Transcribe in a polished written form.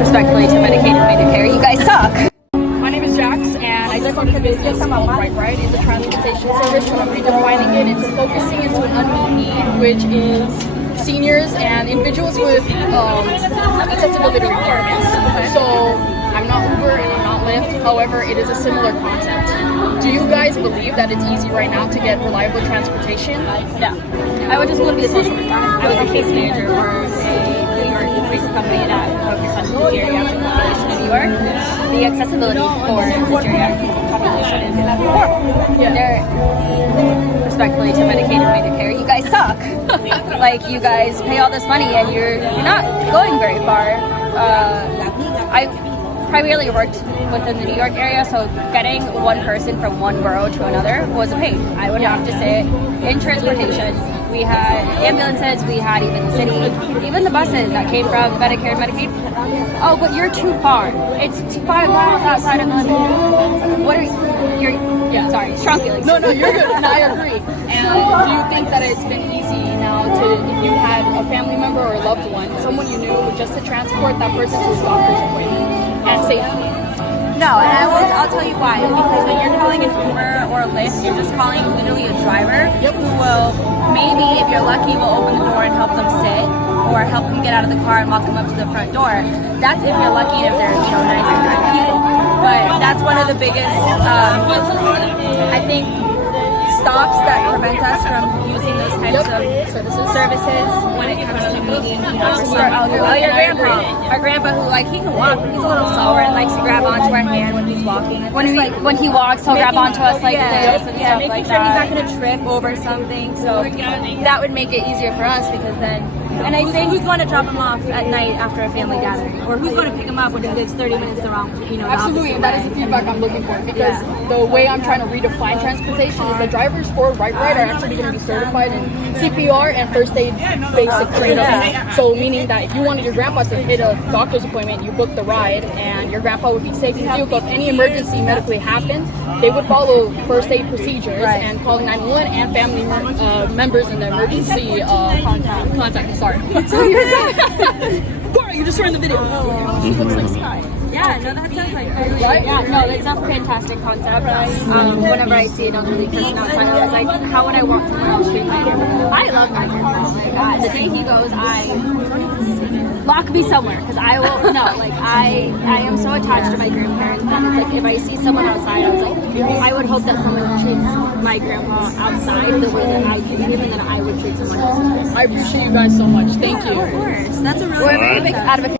respectfully to Medicaid and Medicare. You guys suck. My name is Jax, and I just want to business called Right Ride. It's a transportation service, but I'm redefining it into focusing into an unmet need, which is seniors and individuals with accessibility requirements. So I'm not Uber and I'm not Lyft. However, it is a similar concept. Do you guys believe that it's easy right now to get reliable transportation? Yeah. I would just want to be a social worker. I was a case manager for a New York-based company that focused on the geriatric population in New York. The accessibility for the geriatric population is horrible. Yeah. They're respectfully to Medicaid and Medicare. You guys suck. Like, you guys pay all this money and you're not going very far. I primarily worked within the New York area, so getting one person from one borough to another was a pain. I would have to say, in transportation, we had ambulances, we had even the city, even the buses that came from Medicare and Medicaid. Oh, but you're too far. It's 5 miles outside of London. What are you're sorry, strong feelings. No, you're good. No, I agree. And do you think that it's been easy now to, if you had a family member or a loved one, someone you knew, just to transport that person to a doctor's appointment and safely? No, and I'll tell you why. Because when you're calling an Uber or a Lyft, you're just calling literally a driver who will, maybe if you're lucky, will open the door and help them sit or help them get out of the car and walk them up to the front door. That's if you're lucky and if they're nice and kind people. But that's one of the biggest, I think, stops that prevent us from using those types of services when it comes to meeting your grandpa. Our grandpa who, like, he can walk, but he's a little slower and likes to grab onto our hand when he's walking. When he walks, he'll grab onto us like this and stuff making like sure that. he's not going to trip over something. So that would make it easier for us because then, and I think who's going to drop him off at night after a family gathering, or who's going to pick him up when he lives 30 minutes the wrong, Absolutely, and that is the feedback I'm looking for, because the way I'm trying to redefine transportation is the drivers for Right Ride are actually going to be certified in CPR and first aid basic training. So meaning that if you wanted your grandpa to hit a doctor's appointment, you booked the ride and your grandpa would be safe in the vehicle. If any emergency medically happened, they would follow first aid procedures and calling 911 and family members in the emergency contact. Sorry. Cora, you just turned the video. She looks like Sky. Yeah, no, that sounds like really, Yeah, no, it's a fantastic concept. Whenever I see an elderly person outside, I was like, how would I walk to my street? I love my grandpa. Like, the day he goes, lock me somewhere, because I will, no, like, I am so attached to my grandparents that it's like, if I see someone outside, I was like, I would hope that someone treats my grandpa outside the way that I treat him, and then I would treat someone else. I appreciate you guys so much. Thank you. Of course, that's a really We're a big advocate.